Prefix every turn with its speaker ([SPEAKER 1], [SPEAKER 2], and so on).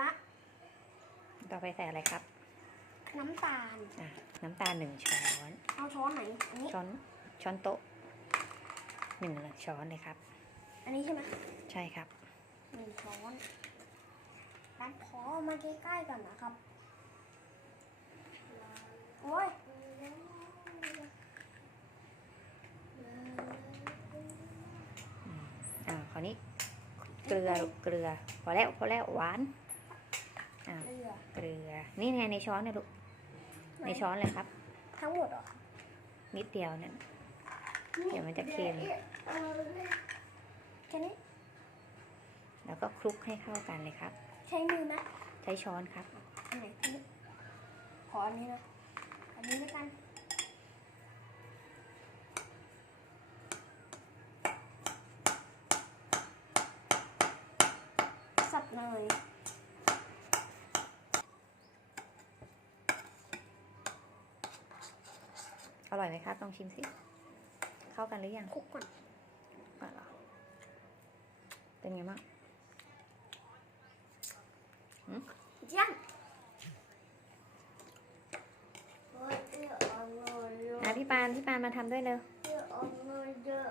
[SPEAKER 1] ละ
[SPEAKER 2] ต่อไปใส่อะไรครับ
[SPEAKER 1] น้ำตาล
[SPEAKER 2] อะน้ำตาลหนึ่งช้อน
[SPEAKER 1] เอาช้อนไหนอันนี้
[SPEAKER 2] ช้อนช้อนโต๊ะหนึ่งช้อนเลยครับ
[SPEAKER 1] อันนี้ใช่ไหม
[SPEAKER 2] ใช่ครับ
[SPEAKER 1] หนึ่งช้อนรัดขอเอามาใกล้ๆก่อนนะครับ โอ้ย
[SPEAKER 2] อ่าคราวนี้เกลือลูกเกลือพอแล้วพอแล้วหวาน อ่า
[SPEAKER 1] เกลือ
[SPEAKER 2] เกลือ นี่ไงในช้อนเนี่ยลูก ในช้อนเลยครับ
[SPEAKER 1] ทั้งหมดเหรอ
[SPEAKER 2] นิดเดียวเนี่ยเดี๋ยวมันจะเค็ม
[SPEAKER 1] แค่นี้
[SPEAKER 2] แล้วก็คลุกให้เข้ากันเลยครับ
[SPEAKER 1] ใช้มือไหม
[SPEAKER 2] ใช้ช้อนครับ
[SPEAKER 1] อันไหนอันนี้ขออันนี้นะ อันนี้แล้วกันสับเนย
[SPEAKER 2] อร่อยไหมครับลองชิมสิเข้ากันหรือยัง
[SPEAKER 1] คลุกก่อน
[SPEAKER 2] ก่อนเหรอเป็นไงบ้าง
[SPEAKER 1] เยี่ยม
[SPEAKER 2] อะพี่ปานพี่ปานมาทำด้วยเลย
[SPEAKER 1] เยอะ